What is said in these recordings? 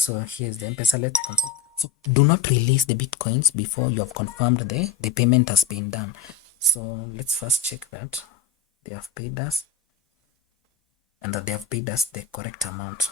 So here's the M-Pesa. Let's confirm. So do not release the bitcoins before you have confirmed the payment has been done. So let's first check that they have paid us and that they have paid us the correct amount.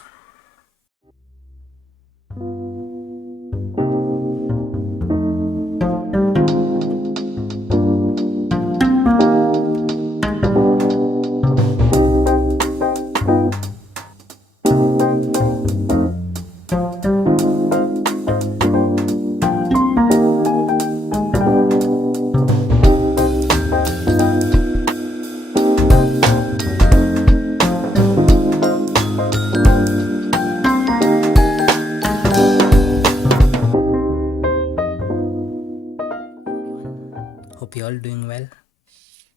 Hope you're all doing well.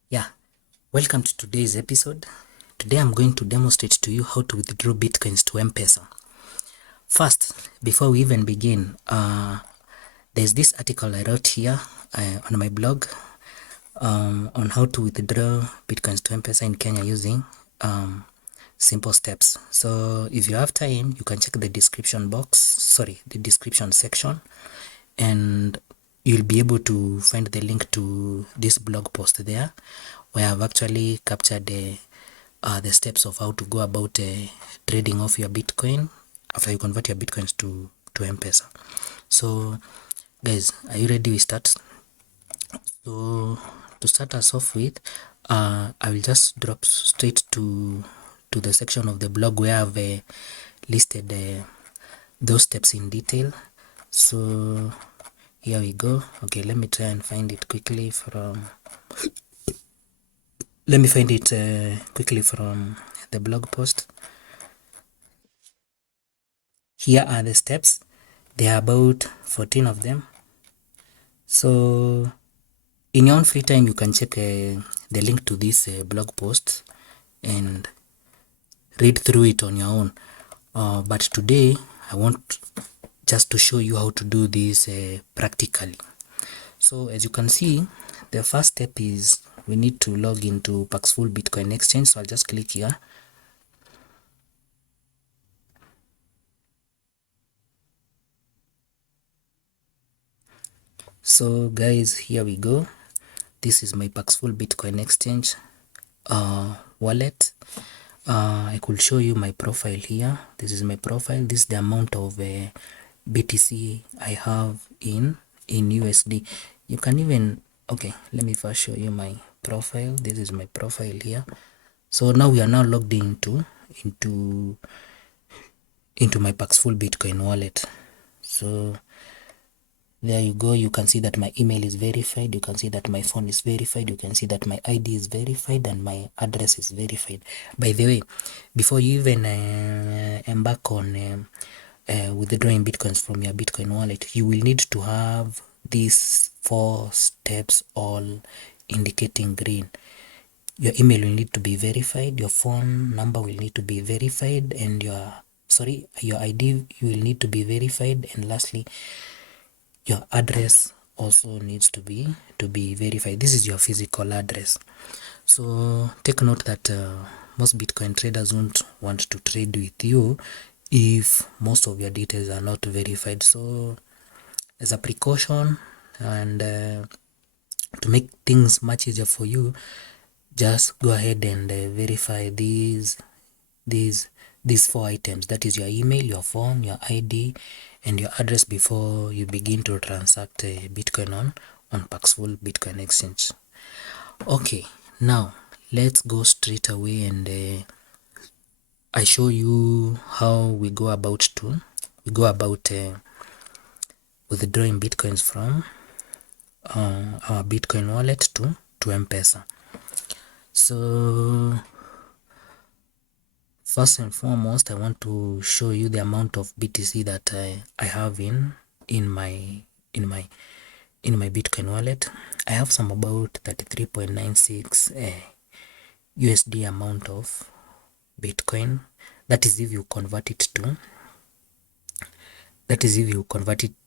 Yeah, welcome to today's episode. Today I'm going to demonstrate to you how to withdraw bitcoins to M-Pesa. First, before we even begin, there's this article I wrote here on my blog on how to withdraw bitcoins to M-Pesa in Kenya using simple steps. So if you have time, you can check the description section, and you'll be able to find the link to this blog post there, where I've actually captured the steps of how to go about trading off your Bitcoin after you convert your Bitcoins to M-Pesa. So guys, are you ready? We start. So to start us off with, I will just drop straight to the section of the blog where I've listed those steps in detail. So here we go. Okay, let me try and find it quickly from the blog post. Here are the steps. There are about 14 of them. So in your own free time, you can check the link to this blog post and read through it on your own. But today I want just to show you how to do this practically. So as you can see, the first step is we need to log into Paxful Bitcoin Exchange. So I'll just click here. So guys, here we go. This is my Paxful Bitcoin Exchange wallet. I could show you my profile here. This is my profile. This is the amount of BTC I have in USD. You can even, okay, let me first show you my profile. This is my profile here. So now we are now logged into my Paxful Bitcoin wallet. So there you go. You can see that my email is verified. You can see that my phone is verified. You can see that my ID is verified and my address is verified. By the way, before you even embark on withdrawing bitcoins from your Bitcoin wallet, you will need to have these 4 steps all indicating green. Your email will need to be verified, your phone number will need to be verified, and your ID will need to be verified, and lastly your address also needs to be verified. This is your physical address. So take note that most Bitcoin traders won't want to trade with you if most of your details are not verified. So as a precaution and to make things much easier for you, just go ahead and verify these 4 items. That is your email, your phone, your ID, and your address before you begin to transact Bitcoin on Paxful Bitcoin Exchange. Okay, now let's go straight away and I show you how we go about withdrawing bitcoins from our Bitcoin wallet to M-Pesa. So first and foremost, I want to show you the amount of BTC that I have in my Bitcoin wallet. I have some about 33.96 USD amount of Bitcoin. That is if you convert it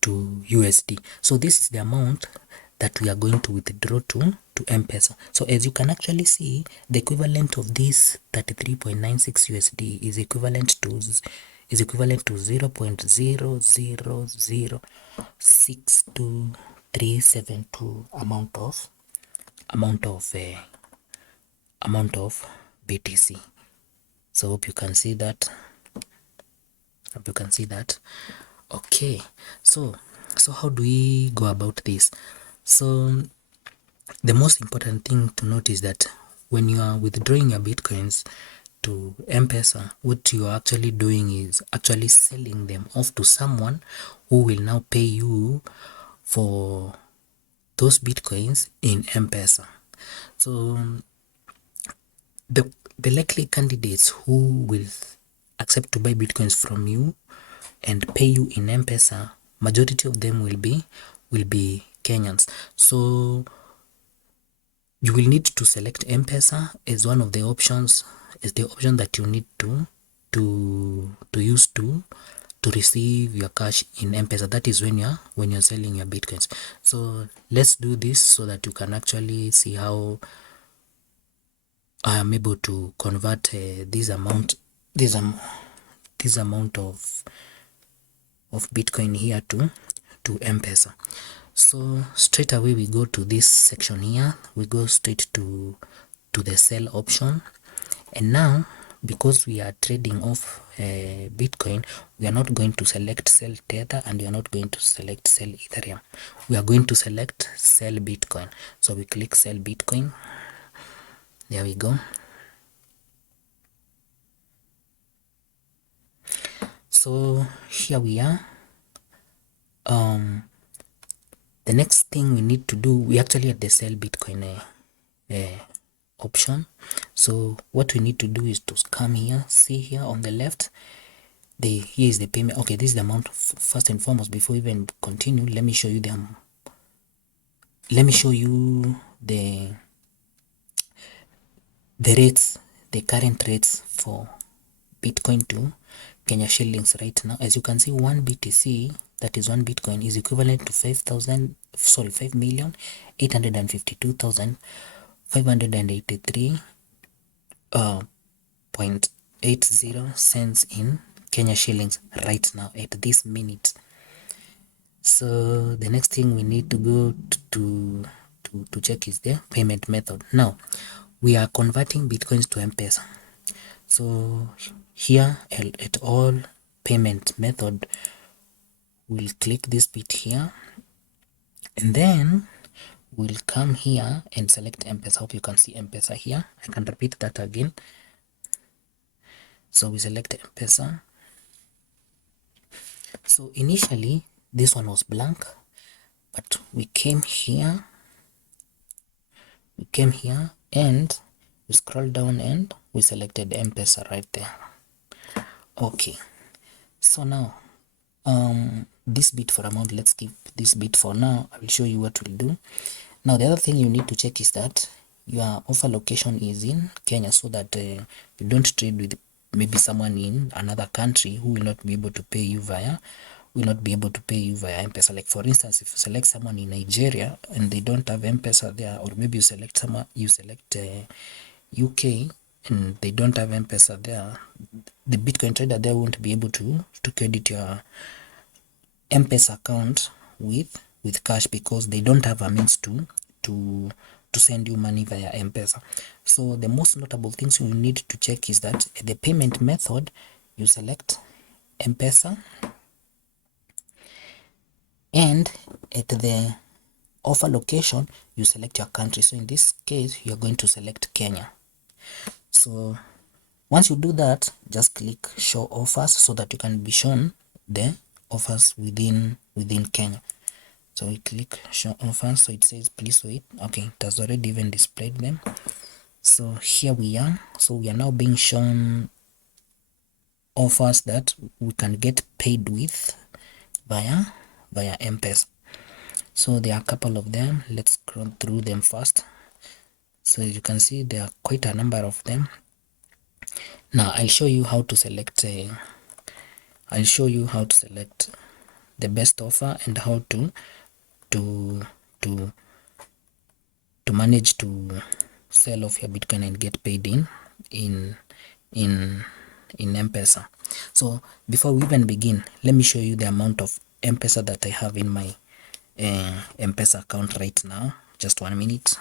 to USD. So this is the amount that we are going to withdraw to M-Pesa. So as you can actually see, the equivalent of this 33.96 USD is equivalent to is equivalent to 0.00062,372 amount of BTC. So hope you can see that. Okay, so how do we go about this? So the most important thing to note is that when you are withdrawing your bitcoins to M-Pesa, what you are actually doing is actually selling them off to someone who will now pay you for those bitcoins in M-Pesa. So the likely candidates who will accept to buy bitcoins from you and pay you in M-Pesa, majority of them will be Kenyans. So you will need to select M-Pesa as one of the options, as the option that you need to use to receive your cash in M-Pesa. That is when you're selling your bitcoins. So let's do this so that you can actually see how I am able to convert this amount of Bitcoin here to M-Pesa. So straight away we go to this section here, we go straight to the sell option, and now because we are trading off Bitcoin, we are not going to select sell Tether and we are not going to select sell Ethereum. We are going to select sell Bitcoin. So we click sell Bitcoin. There we go. So here we are. The next thing we need to do, we actually at the sell Bitcoin option. So what we need to do is to come here, see here on the left, here is the payment. Okay, this is the amount. First and foremost, before we even continue, let me show you the rates, the current rates for Bitcoin to Kenya shillings right now. As you can see, 1 BTC, that is 1 Bitcoin, is equivalent to 5,852,583 0.80 cents in Kenya shillings right now at this minute. So the next thing we need to go to check is the payment method. Now we are converting bitcoins to M-Pesa. So here at all payment method, we'll click this bit here, and then we'll come here and select M-Pesa. Hope you can see M-Pesa here. I can repeat that again. So we select M-Pesa. So initially this one was blank, but we came here and we scroll down and we selected M-Pesa right there. Okay, so now this bit for amount, let's keep this bit for now. I will show you what we'll do. Now the other thing you need to check is that your offer location is in Kenya, so that you don't trade with maybe someone in another country who will not be able to pay you via M-Pesa. Like for instance, if you select someone in Nigeria and they don't have M-Pesa there, or maybe you select UK and they don't have M-Pesa there, the Bitcoin trader there won't be able to credit your M-Pesa account with cash, because they don't have a means to send you money via M-Pesa. So the most notable things you need to check is that the payment method, you select M-Pesa, and at the offer location you select your country. So in this case you're going to select Kenya. So once you do that, just click show offers so that you can be shown the offers within Kenya. So we click show offers, so it says please wait. Okay, it has already even displayed them. So here we are. So we are now being shown offers that we can get paid with via M-Pesa. So there are a couple of them. Let's scroll through them first. So as you can see, there are quite a number of them. Now I'll show you how to select the best offer and how to manage to sell off your Bitcoin and get paid in in M-Pesa. So before we even begin, let me show you the amount of M-Pesa that I have in my M-Pesa account right now. Just 1 minute.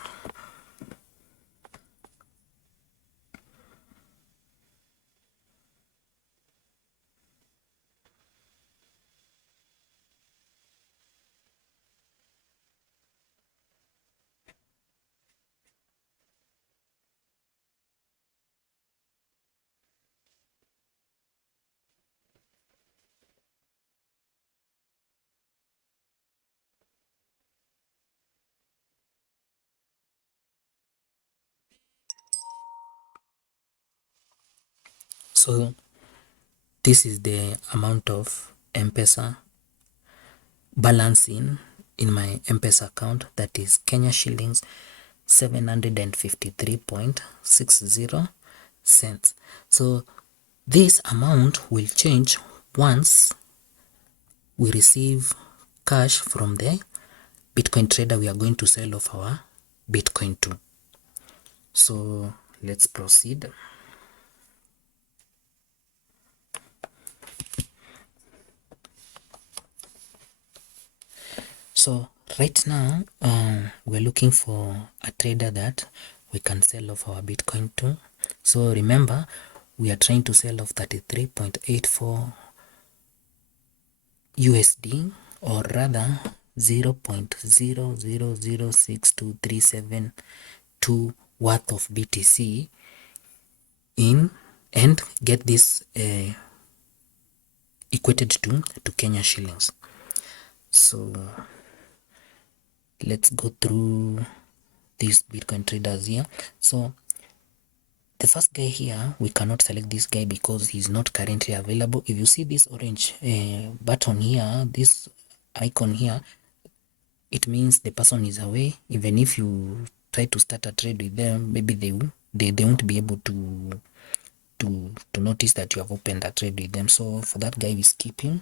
So this is the amount of M-Pesa balance in my M-Pesa account, that is Kenya shillings 753.60 cents. So this amount will change once we receive cash from the Bitcoin trader we are going to sell off our Bitcoin to. So let's proceed. So right now we're looking for a trader that we can sell off our Bitcoin to. So remember, we are trying to sell off 33.84 USD, or rather 0.0006237 worth of BTC in, and get this equated to Kenya shillings. So let's go through these Bitcoin traders here. So the first guy here, we cannot select this guy because he's not currently available. If you see this orange button here, this icon here, it means the person is away. Even if you try to start a trade with them, maybe they won't be able to notice that you have opened a trade with them. So for that guy, we skip him.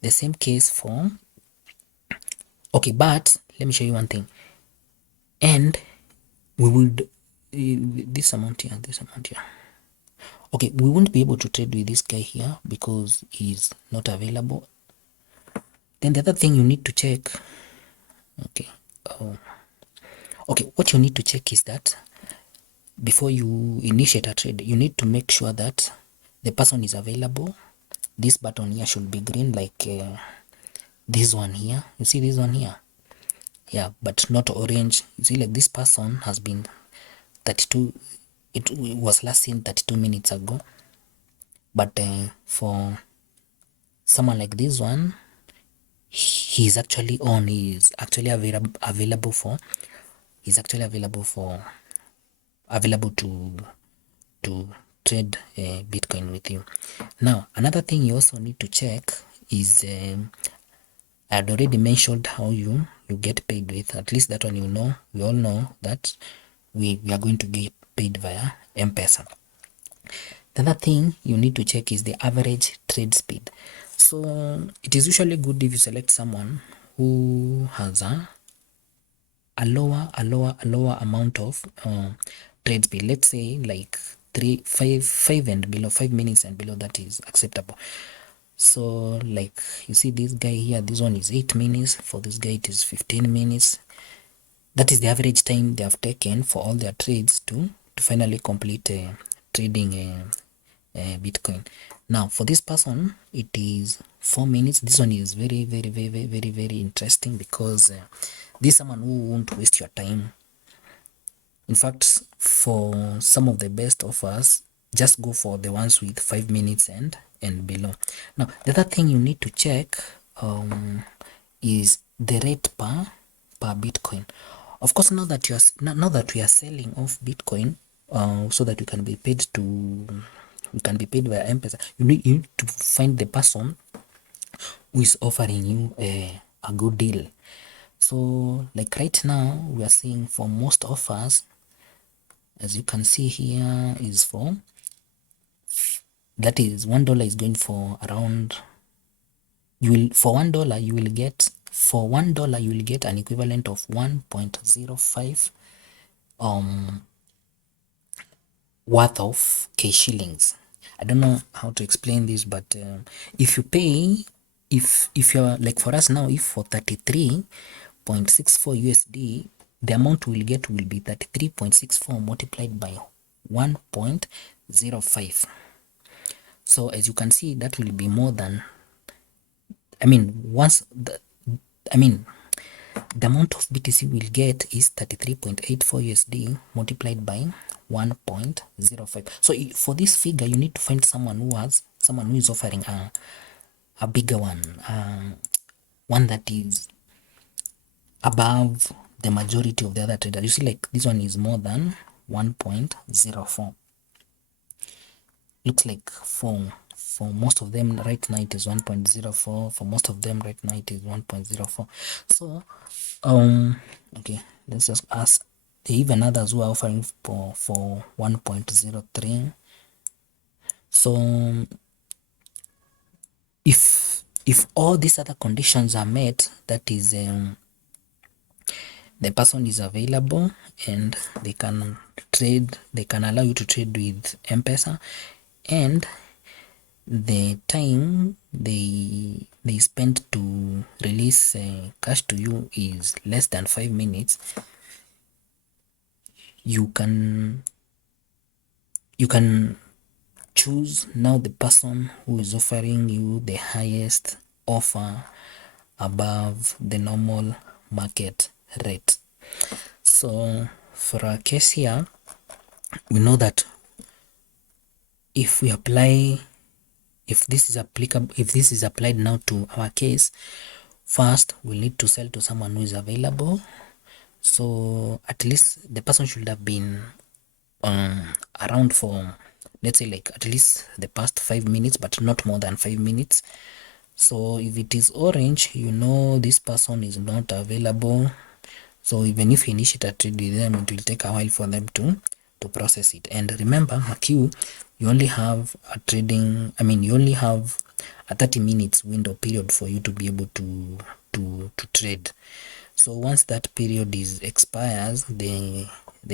The same case for, okay, but let me show you one thing. And we would this amount here, okay, we won't be able to trade with this guy here because he's not available. Then the other thing you need to check, okay, what you need to check is that before you initiate a trade, you need to make sure that the person is available. This button here should be green, like this one here. You see this one here? Yeah, but not orange. You see, like this person has been 32, it was last seen 32 minutes ago. But for someone like this one, he's actually on, he's actually available to trade Bitcoin with you. Now another thing you also need to check is I had already mentioned how you get paid with, at least that one, you know, we all know that we are going to get paid via M-Pesa. The other thing you need to check is the average trade speed. So it is usually good if you select someone who has a lower amount of trade speed. Let's say like 5 and below, 5 minutes and below, that is acceptable. So like you see this guy here, this one is 8 minutes. For this guy it is 15 minutes. That is the average time they have taken for all their trades to finally complete trading Bitcoin. Now for this person it is 4 minutes. This one is very interesting because this is someone who won't waste your time. In fact, for some of the best offers, just go for the ones with 5 minutes and below. Now the other thing you need to check is the rate per Bitcoin. Of course, now that we are selling off Bitcoin, so that we can be paid via M-Pesa, you need to find the person who is offering you a good deal. So like right now we are seeing for most offers, as you can see here, is for, that is $1 is going for around, for $1 you will get, an equivalent of 1.05 worth of K shillings. I don't know how to explain this, but if you pay, if you're like for us now, if for 33.64 USD, the amount we'll get will be 33.64 multiplied by 1.05. So as you can see, that will be more than, I mean, the amount of BTC we'll get is 33.84 USD multiplied by 1.05. So for this figure, you need to find someone who is offering a bigger one, one that is above the majority of the other traders. You see, like this one is more than 1.04. Looks like for most of them right now it is 1.04. For most of them right now it is 1.04. So okay, let's just ask. Even others who are offering for 1.03. So if all these other conditions are met, that is the person is available and they can allow you to trade with M-Pesa, and the time they spend to release cash to you is less than 5 minutes, you can choose now the person who is offering you the highest offer above the normal market rate. So for our case here, we know that if we apply, if this is applicable, if this is applied now to our case, first we need to sell to someone who is available. So at least the person should have been around for, let's say, like at least the past 5 minutes, but not more than 5 minutes. So if it is orange, you know this person is not available. So even if you initiate a trade with them, it will take a while for them to process it. And remember, MACU, you only have a you only have a 30 minutes window period for you to be able to trade. So once that period expires, the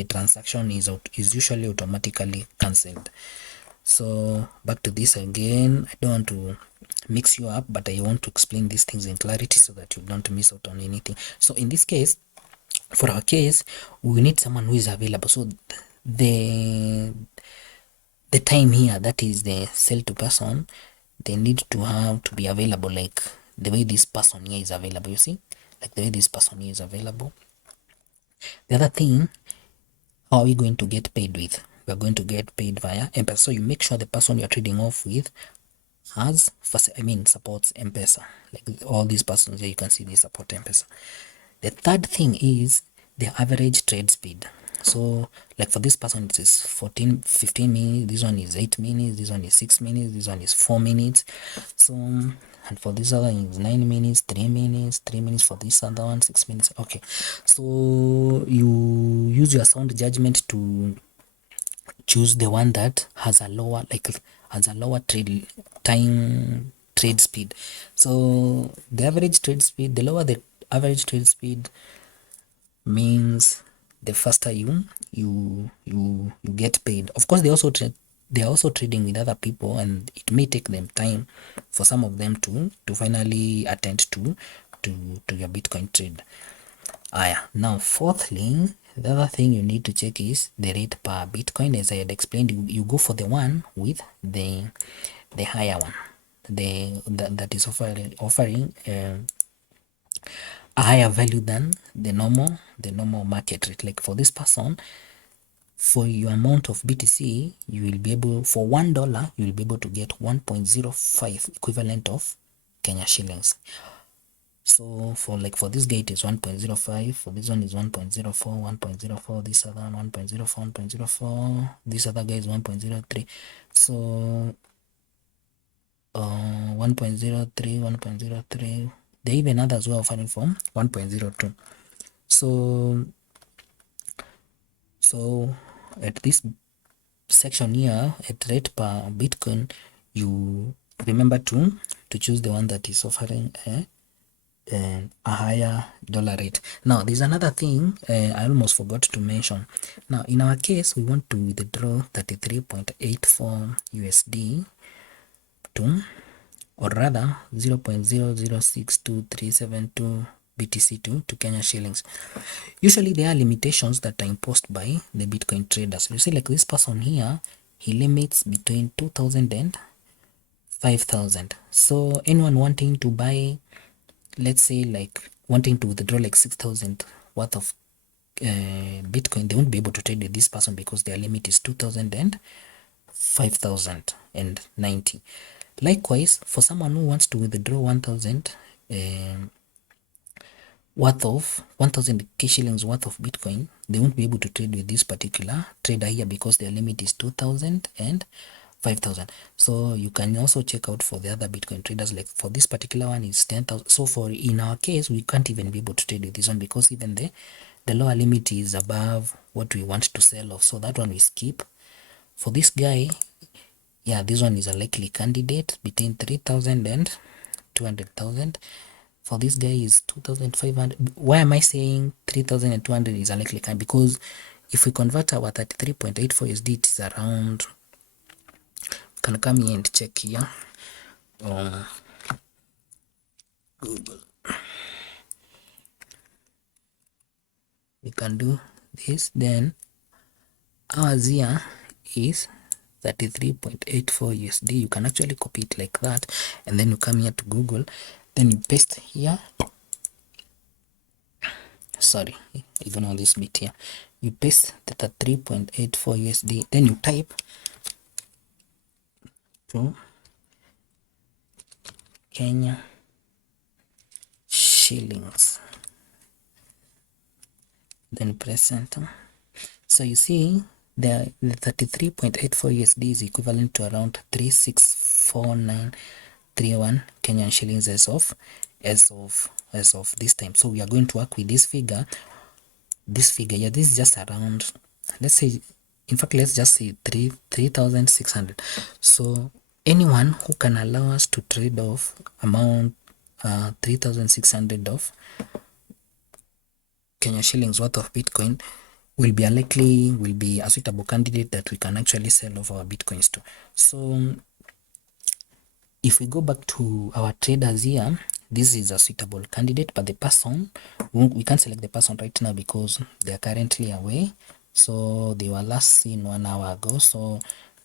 transaction is usually automatically cancelled. So back to this again, I don't want to mix you up, but I want to explain these things in clarity so that you don't miss out on anything. So in this case, for our case, we need someone who is available. So the time here, that is the sell to person, they need to be available, like the way this person here is available. You see, like the way this person here is available. The other thing, how are we going to get paid with? We are going to get paid via M-Pesa. So you make sure the person you're trading off with supports M-Pesa. Like all these persons here, you can see they support M-Pesa. The third thing is the average trade speed. So like for this person, it is 15 minutes, this one is 8 minutes, this one is 6 minutes, this one is 4 minutes. So and for this other is 9 minutes, 3 minutes, 3 minutes for this other one, 6 minutes. Okay, so you use your sound judgment to choose the one that has a lower trade speed. So the average trade speed, the lower the average trade speed, means the faster you get paid. Of course, they are also trading with other people, and it may take them time for some of them to finally attend to your Bitcoin trade. Now fourthly, the other thing you need to check is the rate per Bitcoin. As I had explained, you go for the one with the higher one, that is offering a higher value than the normal market rate. Like for this person, for your amount of BTC, you will be able, for $1, you will be able to get 1.05 equivalent of Kenya shillings. So for this guy it is 1.05, for this one is 1.04, 1.04, this other one 1.04, 1.04, this other guy is 1.03. So 1.03, 1.03. There are even others who are offering from 1.02. So at this section here, at rate per Bitcoin, you remember to choose the one that is offering a higher dollar rate. Now there's another thing I almost forgot to mention. Now in our case, we want to withdraw 33.84 USD to, or rather 0.0062372 BTC to Kenya shillings. Usually there are limitations that are imposed by the Bitcoin traders. You see, like this person here, he limits between 2,000 and 5,000. So anyone wanting to buy, let's say like wanting to withdraw like 6,000 worth of Bitcoin, they won't be able to trade with this person because their limit is 2,000 and 5,090. Likewise, for someone who wants to withdraw 1,000 worth of 1,000 K shillings worth of Bitcoin, they won't be able to trade with this particular trader here because their limit is 2,000 and 5,000. So you can also check out for the other Bitcoin traders. Like for this particular one is 10,000. So for in our case, we can't even be able to trade with this one because even the lower limit is above what we want to sell off. So that one we skip. For this guy, yeah, this one is a likely candidate between 3,000 and 200,000. For this guy is 2,500. Why am I saying 3,200 is a likely candidate? Because if we convert our 33.84 USD, it is around, can come here and check here on Google. We can do this. Then ours here is 33.84 USD. You can actually copy it like that, and then you come here to Google, then you paste here. Sorry, even on this bit here, you paste the 33.84 USD, then you type to Kenya shillings, then press enter. So you see the 33.84 USD is equivalent to around 364931 Kenyan shillings as of this time. So we are going to work with this figure. Yeah, this is just around, let's say, in fact, let's just say 3,600. So anyone who can allow us to trade off amount 3,600 of Kenya shillings worth of Bitcoin will be a suitable candidate that we can actually sell off our Bitcoins to. So if we go back to our traders here, this is a suitable candidate, but the person, we can't select the person right now because they are currently away. So they were last seen 1 hour ago, so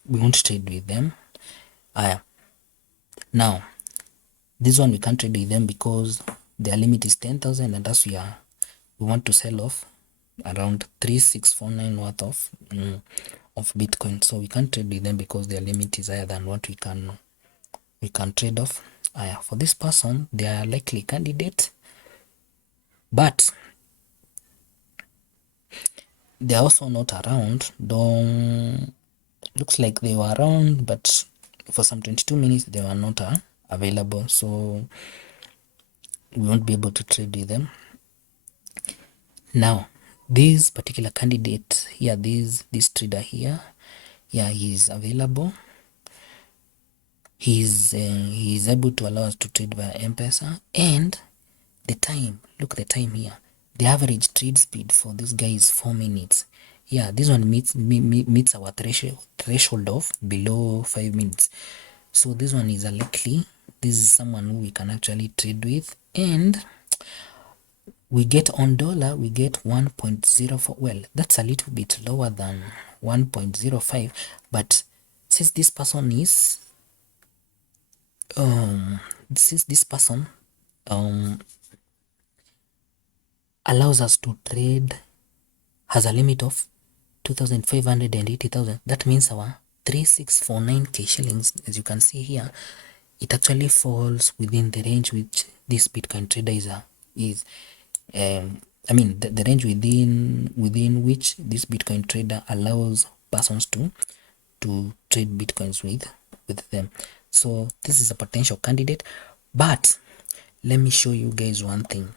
we won't trade with them. Now this one we can't trade with them because their limit is 10,000, and as we want to sell off around 3649 worth of Bitcoin, so we can't trade with them because their limit is higher than what we can trade off. For this person, they are likely candidate, but they are also not around. Looks like they were around, but for some 22 minutes they were not available, so we won't be able to trade with them. Now this particular candidate here, this trader here, yeah, he is available. He is able to allow us to trade via M-Pesa, and the time, look the time here, the average trade speed for this guy is 4 minutes. Yeah, this one meets our threshold of below 5 minutes. So this one is this is someone who we can actually trade with, and we get on dollar, we get 1.04. Well, that's a little bit lower than 1.05, but since this person is allows us to trade, has a limit of 2,580,000, that means our 3649K shillings, as you can see here, it actually falls within the range which this Bitcoin trader is I mean the range within which this Bitcoin trader allows persons to trade Bitcoins with them. So this is a potential candidate, but let me show you guys one thing.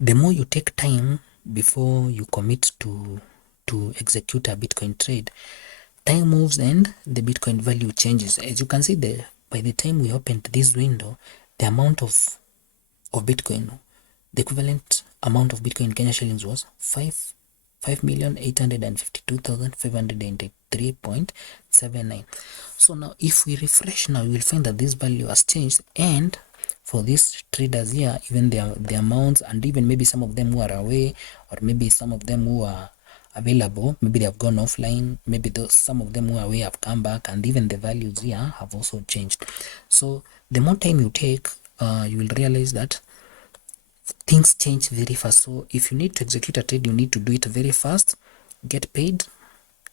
The more you take time before you commit to execute a Bitcoin trade, time moves and the Bitcoin value changes. As you can see, by the time we opened this window, the amount of of Bitcoin, the equivalent amount of Bitcoin in Kenya shillings was 5,852,583.79. So now if we refresh now, you will find that this value has changed, and for these traders here, even the amounts, and even maybe some of them who are away, or maybe some of them who are available, maybe they have gone offline, maybe some of them who are away have come back, and even the values here have also changed. So the more time you take, you will realize that things change very fast. So if you need to execute a trade, you need to do it very fast, get paid,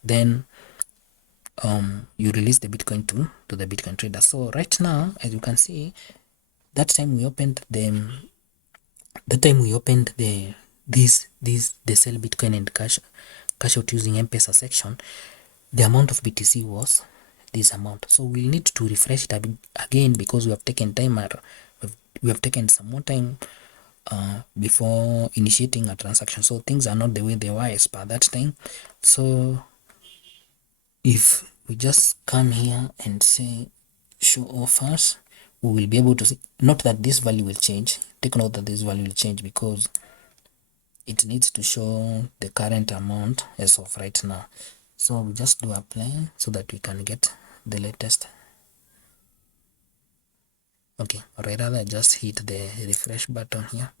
then you release the Bitcoin to the Bitcoin trader. So right now, as you can see, that time we opened the the sell Bitcoin and cash out using M-Pesa section, the amount of BTC was this amount. So we'll need to refresh it a bit again, because we have taken time, we have taken some more time before initiating a transaction. So things are not the way they were as per that time. So if we just come here and say show offers, we will be able to see, not that this value will change, take note that this value will change, because it needs to show the current amount as of right now. So we just do apply so that we can get the latest. Okay, or rather just hit the refresh button here.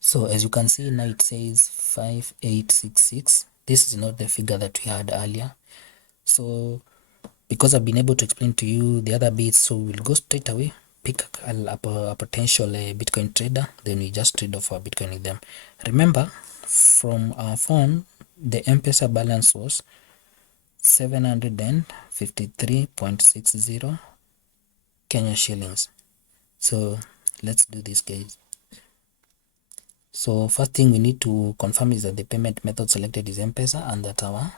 So as you can see now, it says 5866. This is not the figure that we had earlier. So because I've been able to explain to you the other bits, so we'll go straight away, pick a potential Bitcoin trader, then we just trade off our Bitcoin with them. Remember, from our phone, the M-Pesa balance was 753.60 Kenya shillings. So let's do this, guys. So first thing we need to confirm is that the payment method selected is M-Pesa, and that our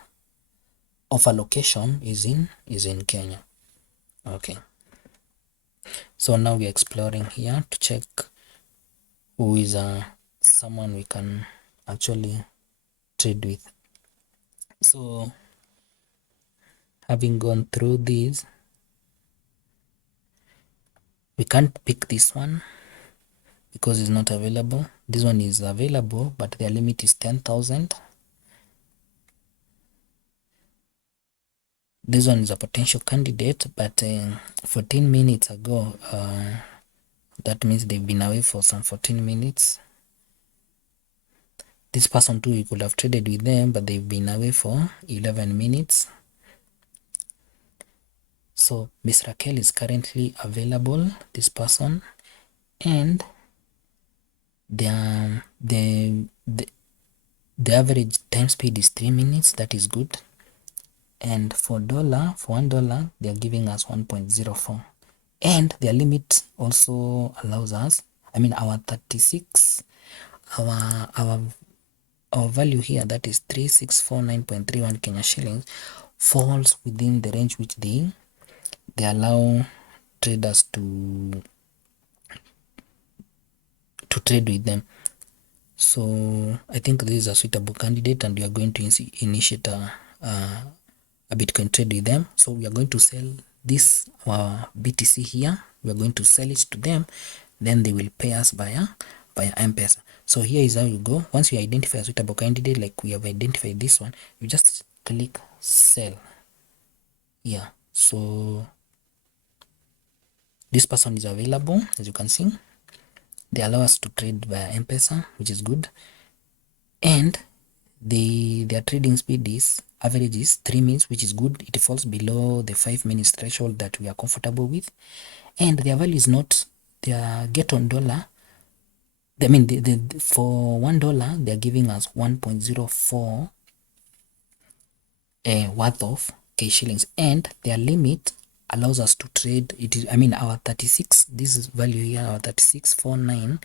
offer location is in Kenya. Okay, so now we're exploring here to check who is someone we can actually trade with. So having gone through these, we can't pick this one because it's not available. This one is available, but their limit is 10,000. This one is a potential candidate, but 14 minutes ago, that means they've been away for some 14 minutes. This person too, you could have traded with them, but they've been away for 11 minutes. So Miss Raquel is currently available, this person, and the average time speed is 3 minutes. That is good. And for $1, they are giving us 1.04, and their limit also allows us, I mean, our 36, our value here, that is 3649.31 Kenya shillings, falls within the range which they allow traders to trade with them. So I think this is a suitable candidate, and we are going to initiate a Bitcoin trade with them. So we are going to sell this BTC here. We are going to sell it to them, then they will pay us via M-Pesa. So here is how you go. Once you identify a suitable candidate, like we have identified this one, you just click sell. Yeah, so this person is available, as you can see. They allow us to trade via M-Pesa, which is good, and their trading speed is average is 3 minutes, which is good. It falls below the 5 minutes threshold that we are comfortable with, and their value is not their get on dollar. I mean, for $1 they are giving us 1.04 worth of K shillings, and their limit allows us to trade it is, I mean, our 36, this is value here, our 3649,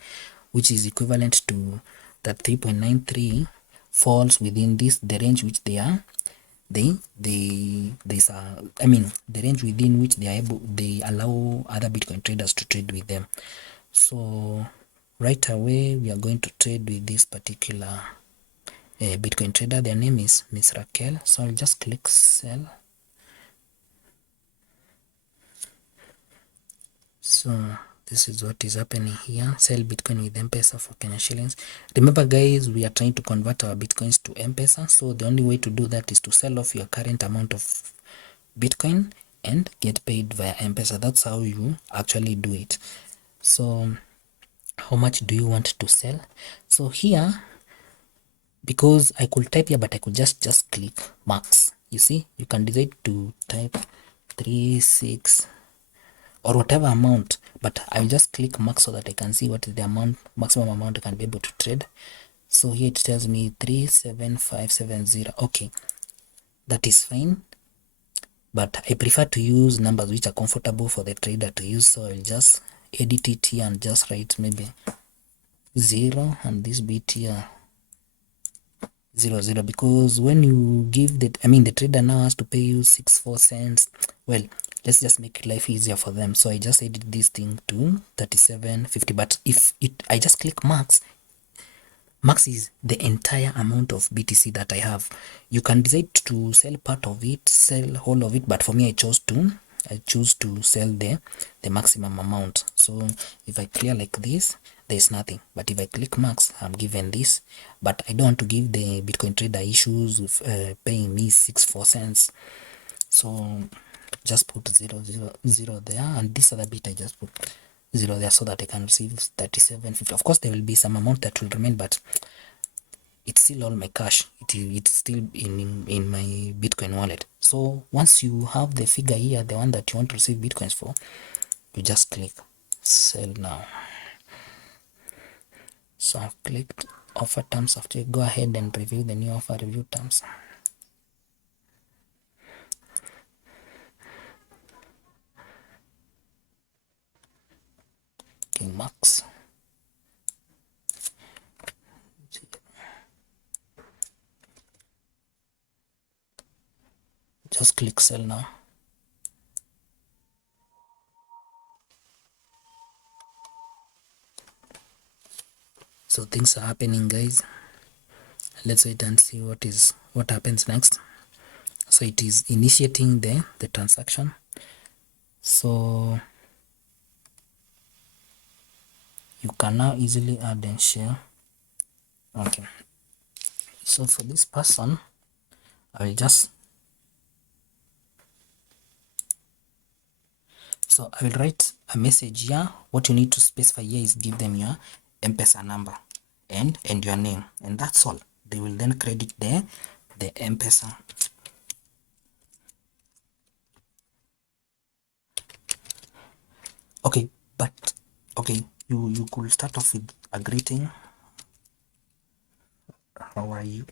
which is equivalent to that 3.93, falls within the range which they are I mean, the range within which they allow other Bitcoin traders to trade with them. So right away we are going to trade with this particular Bitcoin trader. Their name is Miss Raquel. So I'll just click sell. So this is what is happening here. Sell Bitcoin with M-Pesa for Kenya shillings. Remember guys, we are trying to convert our Bitcoins to M-Pesa. So the only way to do that is to sell off your current amount of Bitcoin and get paid via M-Pesa. That's how you actually do it. So how much do you want to sell? So here, because I could type here, but I could just click max. You see, you can decide to type 36 or whatever amount, but I'll just click max so that I can see what is the maximum amount I can be able to trade. So here it tells me 37570. Okay, that is fine, but I prefer to use numbers which are comfortable for the trader to use. So I'll just edit it here and just write maybe 0 and this bit here 00, because when you give the trader now has to pay you 64 cents. Well, let's just make life easier for them. So I just edit this thing to 37.50, but if I just click max is the entire amount of BTC that I have. You can decide to sell part of it, sell whole of it, but for me I choose to sell the maximum amount. So if I clear like this, there's nothing, but if I click max, I'm given this. But I don't want to give the Bitcoin trader issues with paying me 64 cents. So just put 000 there, and this other bit I just put 0 there so that I can receive 37.50. Of course there will be some amount that will remain, but it's still all my cash. It's still in my Bitcoin wallet. So once you have the figure here, the one that you want to receive Bitcoins for, you just click sell now. So I've clicked offer terms. After you go ahead and review the new offer review terms. Okay, max. Just click sell now. So things are happening, guys. Let's wait and see what happens next. So it is initiating the transaction. So you can now easily add and share. Okay, so for this person, I will write a message here. What you need to specify here is give them your M-Pesa number and your name, and that's all. They will then credit the M-Pesa. Okay, but okay, you could start off with a greeting. How are you?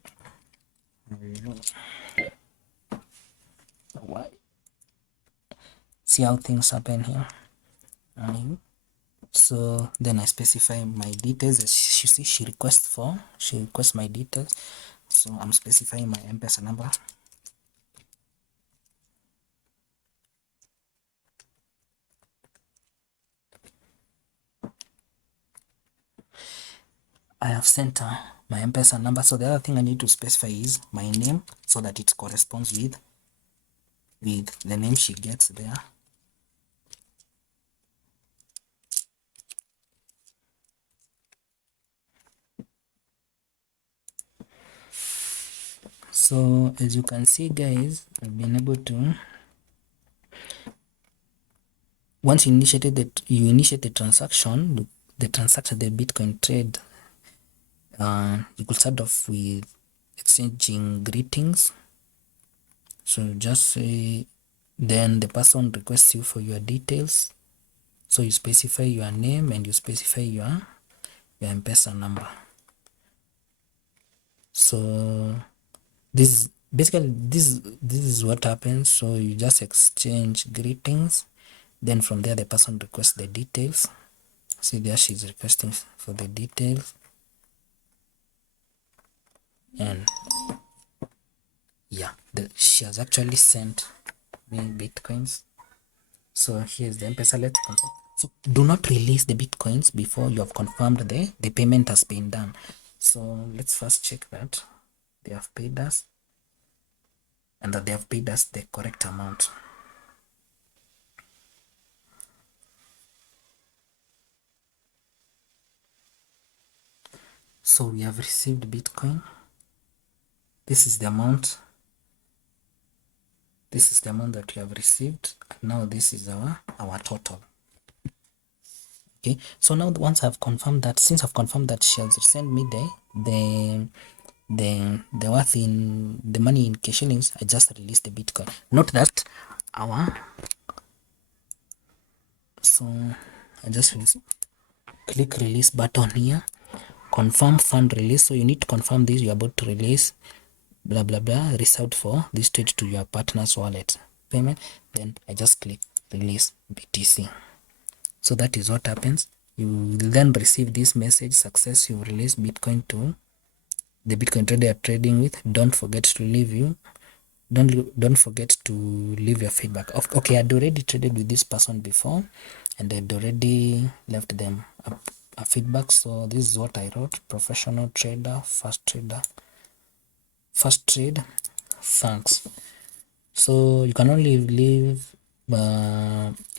Why? See how things happen here. So then I specify my details. As you see, she requests my details. So I'm specifying my M-Pesa number. I have sent her my M-Pesa number. So the other thing I need to specify is my name so that it corresponds with the name she gets there. So as you can see, guys, I've been able to, once you initiate the transaction, the Bitcoin trade, you could start off with exchanging greetings. So just say, then the person requests you for your details. So you specify your name and you specify your M-Pesa number. So this is what happens. So you just exchange greetings, then from there the person requests the details. See there, she's requesting for the details, and yeah, she has actually sent me Bitcoins. So here's the M-Pesa. Let's confirm. So do not release the Bitcoins before you have confirmed the payment has been done. So let's first check that they have paid us and that they have paid us the correct amount. So we have received Bitcoin. This is the amount. This is the amount that we have received. And now this is our total. Okay, so now once I've confirmed that, since I've confirmed that she has sent me the worth in the money in K shillings, I just released the Bitcoin. Note that so I just click release button here, confirm fund release. So you need to confirm this, you're about to release blah blah blah, reserved for this trade to your partner's wallet payment. Then I just click release BTC. So that is what happens. You will then receive this message: success, you release Bitcoin to the Bitcoin trader you're trading with. Don't forget to leave don't forget to leave your feedback. Okay, I'd already traded with this person before and I'd already left them a feedback. So this is what I wrote: professional trader, first trade, thanks. So you can only leave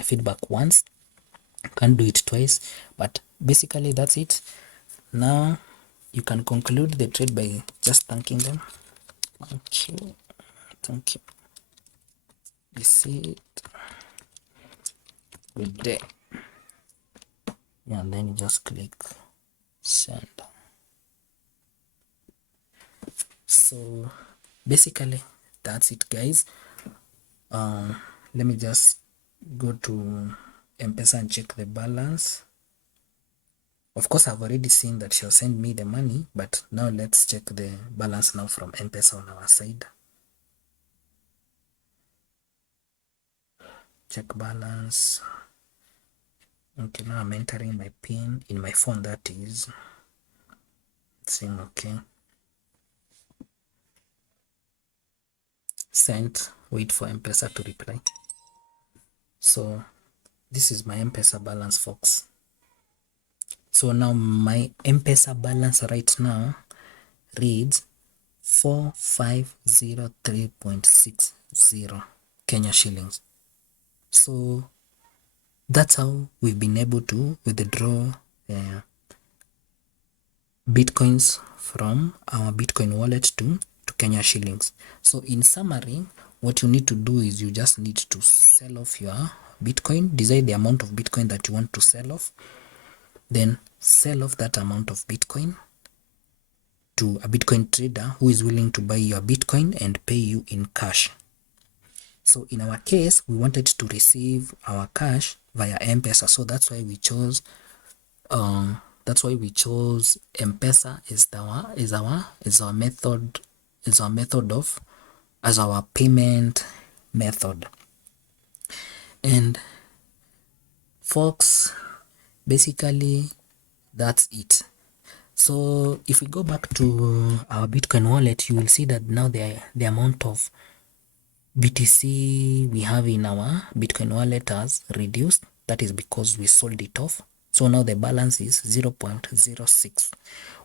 feedback once, you can't do it twice, but basically that's it. Now you can conclude the trade by just thanking them. Thank you, you see it, good day. Yeah, and then you just click send. So basically that's it, guys. Let me just go to M-Pesa and check the balance. Of course, I've already seen that she'll send me the money, but now let's check the balance now from M-Pesa on our side. Check balance. Okay, now I'm entering my PIN in my phone, that is. It's saying okay. Sent. Wait for M-Pesa to reply. So this is my M-Pesa balance, folks. So now my M-Pesa balance right now reads 4503.60 Kenya shillings. So that's how we've been able to withdraw Bitcoins from our Bitcoin wallet to Kenya shillings. So in summary, what you need to do is you just need to sell off your Bitcoin, decide the amount of Bitcoin that you want to sell off, then sell off that amount of Bitcoin to a Bitcoin trader who is willing to buy your Bitcoin and pay you in cash. So in our case, we wanted to receive our cash via M-Pesa, so that's why we chose M-Pesa as our payment method. And folks, basically that's it. So if we go back to our Bitcoin wallet, you will see that now the amount of BTC we have in our Bitcoin wallet has reduced. That is because we sold it off. So now the balance is 0.06.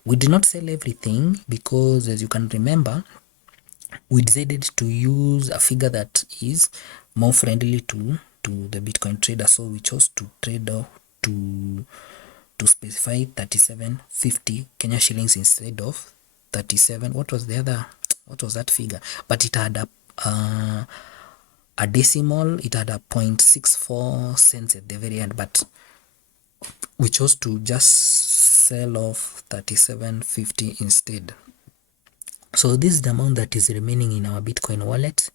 We did not sell everything because, as you can remember, we decided to use a figure that is more friendly to the Bitcoin trader. So we chose to trade off to specify 3750 Kenya shillings instead of 37. What was that figure? But it had a decimal, it had a 0.64 cents at the very end, but we chose to just sell off 3750 instead. So this is the amount that is remaining in our Bitcoin wallet,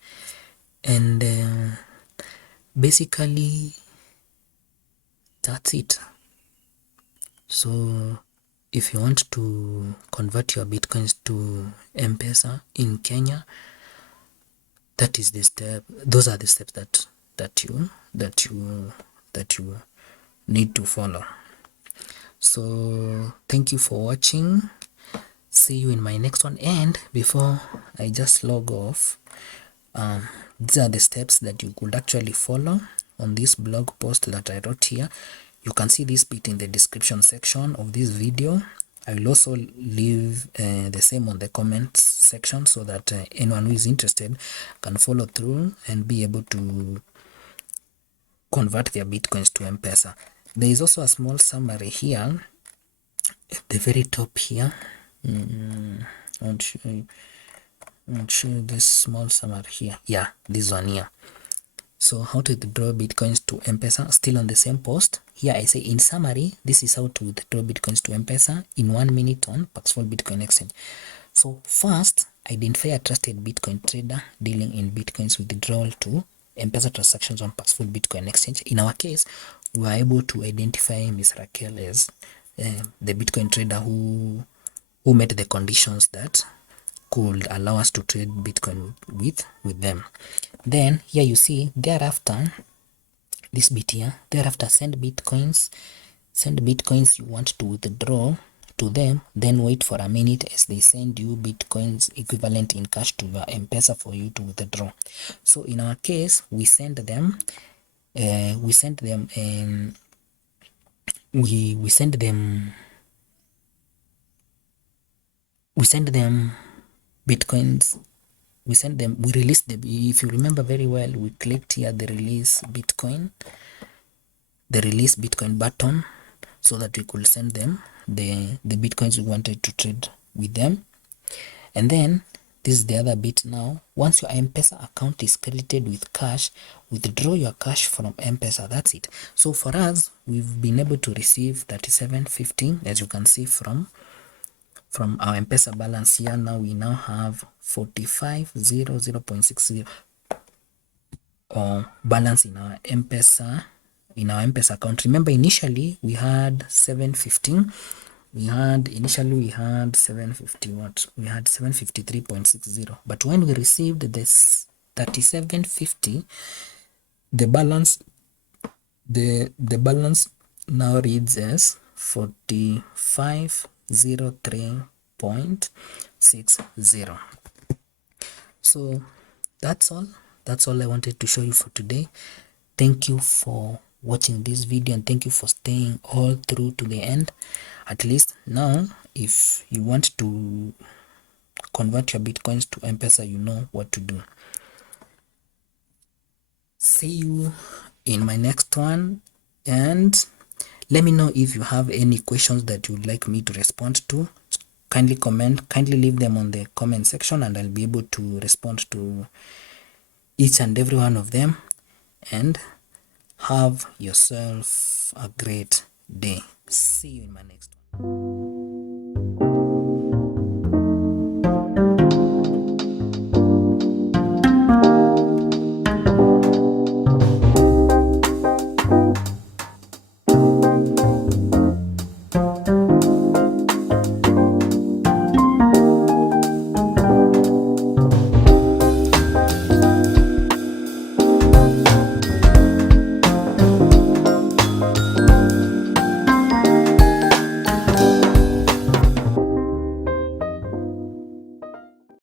and basically that's it. So if you want to convert your Bitcoins to M-Pesa in Kenya, that is the step. Those are the steps that you need to follow. So thank you for watching. See you in my next one. And before I just log off, these are the steps that you could actually follow on this blog post that I wrote here. You can see this bit in the description section of this video. I will also leave the same on the comments section so that anyone who is interested can follow through and be able to convert their Bitcoins to M-Pesa. There is also a small summary here at the very top here. I'll show you this small summary here. Yeah, this one here. So how to withdraw bitcoins to M-Pesa? Still on the same post. Here I say in summary, this is how to withdraw bitcoins to M-Pesa in 1 minute on Paxful Bitcoin Exchange. So first, identify a trusted Bitcoin trader dealing in bitcoins withdrawal to M-Pesa transactions on Paxful Bitcoin Exchange. In our case, we were able to identify Ms. Raquel as the Bitcoin trader who met the conditions that could allow us to trade Bitcoin with them. Then here you see thereafter, this bit here, thereafter send bitcoins you want to withdraw to them, then wait for a minute as they send you bitcoins equivalent in cash to your M-Pesa for you to withdraw. So in our case, we send them bitcoins. We released them. If you remember very well, we clicked here the release bitcoin button so that we could send them the bitcoins we wanted to trade with them. And then this is the other bit now. Once your M-Pesa account is credited with cash, withdraw your cash from M-Pesa. That's it. So for us, we've been able to receive 37.50, as you can see from our M-Pesa balance here. Now we now have 4500.60 balance in our M-Pesa account. Remember, initially we had 715. We had 750 what? We had 753.60. But when we received this 3750, the balance now reads as 4503.60. So that's all I wanted to show you for today. Thank you for watching this video, and thank you for staying all through to the end. At least now, if you want to convert your bitcoins to M-Pesa, you know what to do. See you in my next one, and let me know if you have any questions that you'd like me to respond to. Kindly leave them on the comment section, and I'll be able to respond to each and every one of them. And have yourself a great day. See you in my next one.